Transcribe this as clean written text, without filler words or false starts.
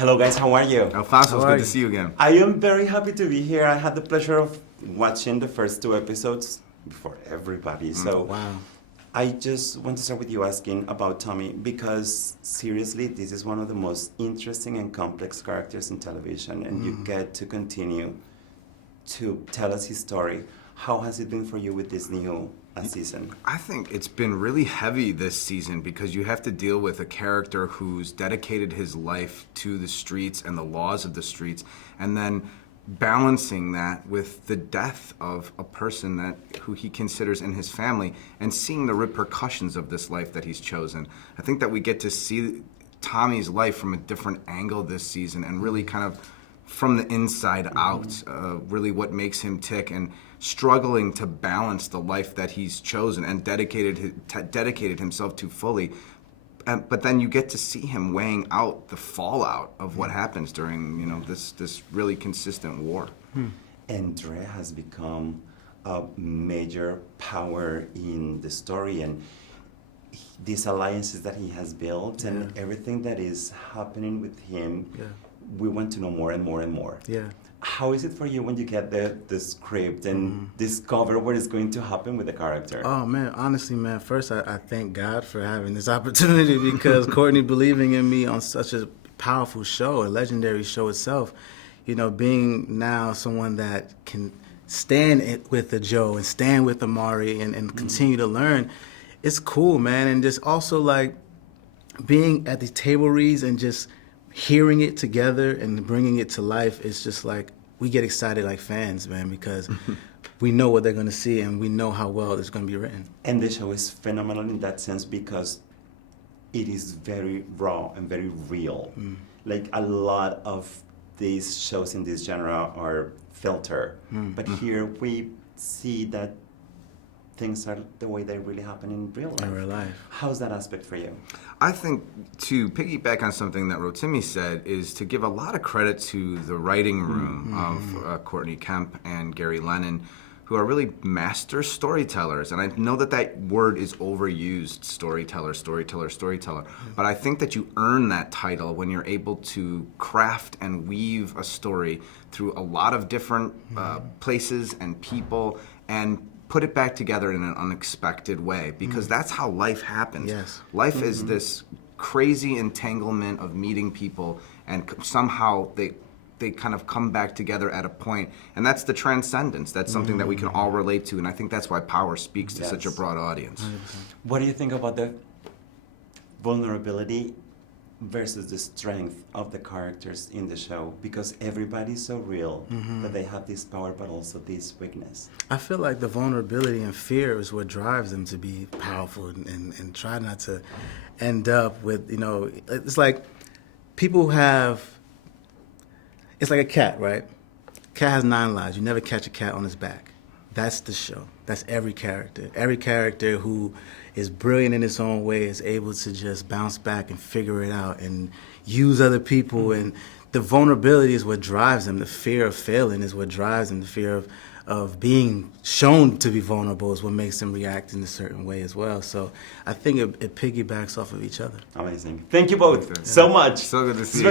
Hello guys, how are you? Alfonso, it's good to see you again. I am very happy to be here. I had the pleasure of watching the first two episodes before everybody. So Wow. I just want to start with you asking about Tommy because seriously, this is one of the most interesting and complex characters in television, and you get to continue to tell us his story. How has it been for you with this new season? I think it's been really heavy this season because you have to deal with a character who's dedicated his life to the streets and the laws of the streets, and then balancing that with the death of a person who he considers in his family and seeing the repercussions of this life that he's chosen. I think that we get to see Tommy's life from a different angle this season and really kind of from the inside out, really what makes him tick and struggling to balance the life that he's chosen and dedicated himself to fully. But then you get to see him weighing out the fallout of what happens during, this really consistent war. And Dre has become a major power in the story, and these alliances that he has built and everything that is happening with him, we want to know more and more and more. Yeah. How is it for you when you get the script and discover what is going to happen with the character? Oh, man, honestly, man, first I thank God for having this opportunity because Courtney believing in me on such a powerful show, a legendary show itself, being now someone that can stand with the Joe and stand with Amari and continue to learn, it's cool, man. And just also like being at the table reads and just hearing it together and bringing it to life, it's just like we get excited like fans, man, because we know what they're going to see and we know how well it's going to be written. And the show is phenomenal in that sense because it is very raw and very real. Like a lot of these shows in this genre are filter, but here we see that things are the way they really happen in real life. In real life. How's that aspect for you? I think to piggyback on something that Rotimi said is to give a lot of credit to the writing room of Courtney Kemp and Gary Lennon, who are really master storytellers. And I know that word is overused, storyteller. But I think that you earn that title when you're able to craft and weave a story through a lot of different places and people and put it back together in an unexpected way, because that's how life happens. Yes. Life is this crazy entanglement of meeting people, and somehow they kind of come back together at a point, and that's the transcendence. That's something that we can all relate to, and I think that's why Power speaks to such a broad audience. What do you think about the vulnerability versus the strength of the characters in the show? Because everybody's so real that they have this power but also this weakness. I feel like the vulnerability and fear is what drives them to be powerful and try not to end up with, it's like people have, it's like a cat, right? Cat has 9 lives. You never catch a cat on his back. That's the show. That's every character. Every character who is brilliant in its own way is able to just bounce back and figure it out and use other people. And the vulnerability is what drives them. The fear of failing is what drives them. The fear of being shown to be vulnerable is what makes them react in a certain way as well. So I think it piggybacks off of each other. Amazing. Thank you both so much. So good to see you.